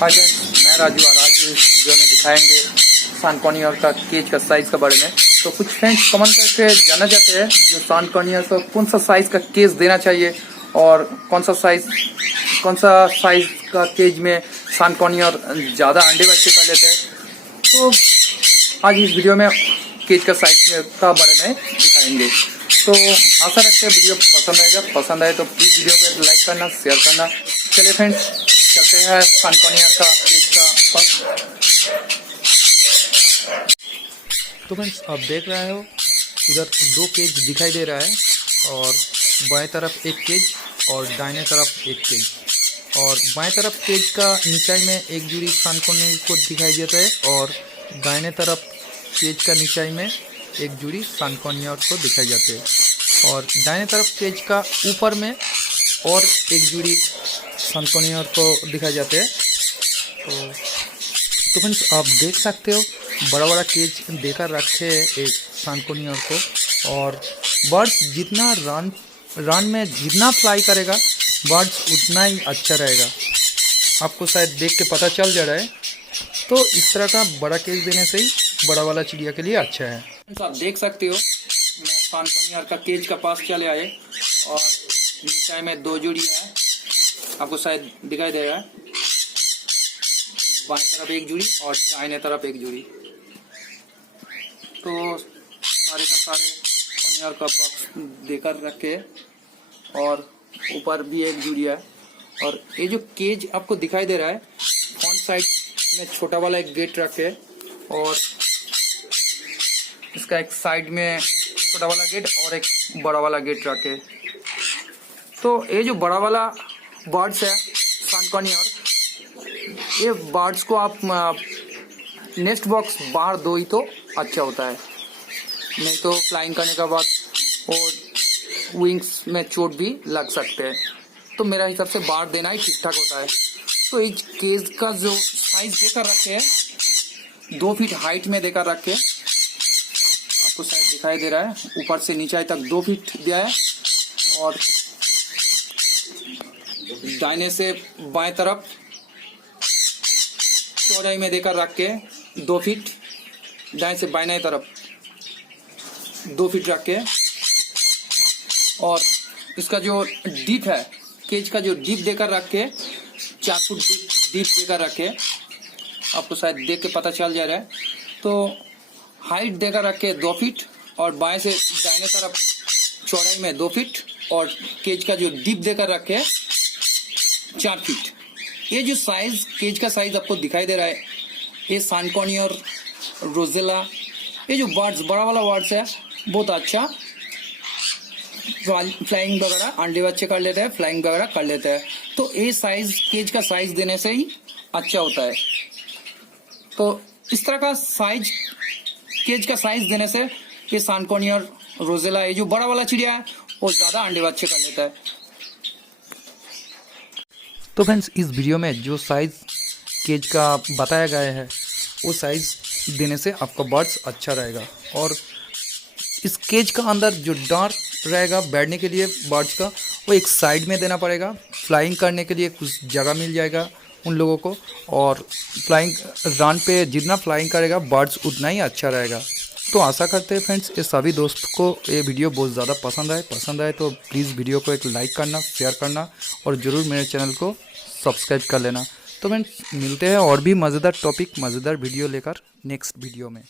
Hi friends, मैं राजू। और आज इस वीडियो में दिखाएंगे सांड का केज का साइज के बारे में। तो कुछ फ्रेंड्स कमेंट करके जानना चाहते हैं जो सांड को कौन सा साइज का केज देना चाहिए और कौन सा साइज का केज में सांड ज़्यादा अंडे बच्चे कर लेते हैं। तो आज इस वीडियो में केज का साइज का बारे में दिखाएंगे। तो आशा रखते हैं वीडियो पसंद आएगा। पसंद आए तो प्लीज़ वीडियो को लाइक करना, शेयर करना। चलिए फ्रेंड्स, चलते हैं सांड का केज का पास। तो फ्रेंड्स, आप देख रहे हो इधर दो केज दिखाई दे रहा है और बाएं तरफ एक केज और दाहिने तरफ एक केज। और बाएं तरफ केज का नीचाई में एक जोड़ी सांड को दिखाई देता है और दाहिने तरफ केज का नीचाई में एक जोड़ी सांड को दिखाई जाते हैं। और दाहिने तरफ केज का ऊपर में और एक जोड़ी सांड को दिखाई जाते हैं। तो फ्रेंड्स, आप देख सकते हो बड़ा बड़ा केज देकर रखे हैं एक सांड को। और बर्ड्स जितना रन में जितना फ्लाई करेगा बर्ड्स उतना ही अच्छा रहेगा। आपको शायद देख के पता चल जा रहा है। तो इस तरह का बड़ा केज देने से ही बड़ा वाला चिड़िया के लिए अच्छा है। आप देख सकते हो मैं सांड का केज का पास चले आए और नीचे में दो जोड़ी है, आपको शायद दिखाई दे रहा है। बाएं तरफ एक जोड़ी और दाहिने तरफ एक जोड़ी। तो सारे का सारे पनियर का बॉक्स देकर रखे और ऊपर भी एक जोड़ी है। और ये जो केज आपको दिखाई दे रहा है फ्रंट साइड में छोटा वाला एक गेट रखे और इसका एक साइड में छोटा वाला गेट और एक बड़ा वाला गेट रखे। तो ये जो बड़ा वाला बर्ड्स है सांड ये बर्ड्स को आप नेस्ट बॉक्स बाहर दो ही तो अच्छा होता है, नहीं तो फ्लाइंग करने के बाद और विंग्स में चोट भी लग सकते हैं। तो मेरा हिसाब से बाहर देना ही ठीक ठाक होता है। तो इस केज का जो साइज देकर रखे हैं 2 फीट हाइट में देकर रखे, आपको शायद दिखाई दे रहा है। ऊपर से नीचे तक 2 फीट दिया है और दाहिने से बाएं तरफ चौड़ाई में देकर रख के 2 फीट, दाएं से बाएं तरफ 2 फीट रख के। और इसका जो डीप है केज का जो डीप देकर रख के 4 फुट डीप देकर रखे, आपको शायद देख के पता चल जा रहा है। तो हाइट देकर रखे 2 फीट और बाएं से दाहिने तरफ चौड़ाई में 2 फीट और केज का जो डीप देकर रखे 4 फीट। ये जो साइज केज का साइज आपको दिखाई दे रहा है ये सांड रोजेला, ये जो बर्ड्स बड़ा वाला बर्ड्स है बहुत अच्छा फ्लाइंग वगैरह अंडे बच्चे कर लेते हैं, फ्लाइंग वगैरह कर लेते हैं। तो ये साइज केज का साइज देने से ही अच्छा होता है। तो इस तरह का साइज केज का साइज देने से ये सांड रोजेला ये जो बड़ा वाला चिड़िया है वो ज़्यादा अंडे बच्चे कर लेता है। तो फ्रेंड्स, इस वीडियो में जो साइज़ केज का बताया गया है वो साइज़ देने से आपका बर्ड्स अच्छा रहेगा। और इस केज का अंदर जो डार रहेगा बैठने के लिए बर्ड्स का वो एक साइड में देना पड़ेगा। फ्लाइंग करने के लिए कुछ जगह मिल जाएगा उन लोगों को। और फ्लाइंग रन पे जितना फ्लाइंग करेगा बर्ड्स उतना ही अच्छा रहेगा। तो आशा करते हैं फ्रेंड्स ये सभी दोस्त को ये वीडियो बहुत ज़्यादा पसंद आए तो प्लीज़ वीडियो को एक लाइक करना, शेयर करना और ज़रूर मेरे चैनल को सब्सक्राइब कर लेना। तो फ्रेंड्स, मिलते हैं और भी मज़ेदार टॉपिक, मज़ेदार वीडियो लेकर नेक्स्ट वीडियो में।